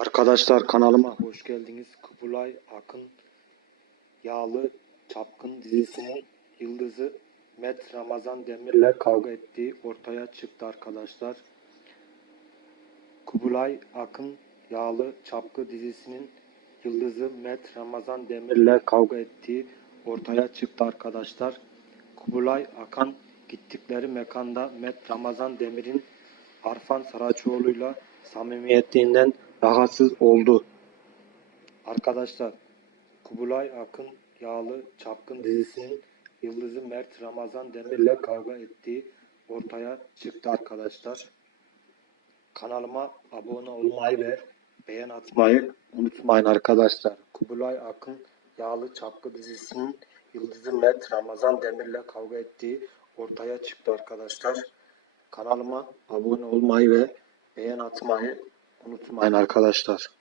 Arkadaşlar kanalıma hoş geldiniz. Kubilay Akın Yağlı Çapkın dizisinin yıldızı Met Ramazan Demir'le kavga ettiği ortaya çıktı arkadaşlar. Kubilay Akın Yağlı Çapkı dizisinin yıldızı Met Ramazan Demir'le kavga ettiği ortaya çıktı arkadaşlar. Kubilay Akan gittikleri mekanda Met Ramazan Demir'in Arfan Saraçoğlu'yla samimiyetinden rahatsız oldu. Arkadaşlar Kubilay Akın Yağlı Çapkın dizisinin yıldızı Mert Ramazan Demir'le kavga ettiği ortaya çıktı arkadaşlar. Kanalıma abone olmayı ve beğen atmayı unutmayın arkadaşlar. Kubilay Akın Yağlı Çapkı dizisinin yıldızı Mert Ramazan Demir'le kavga ettiği ortaya çıktı arkadaşlar. Kanalıma abone olmayı ve beğen atmayı unutmayın arkadaşlar.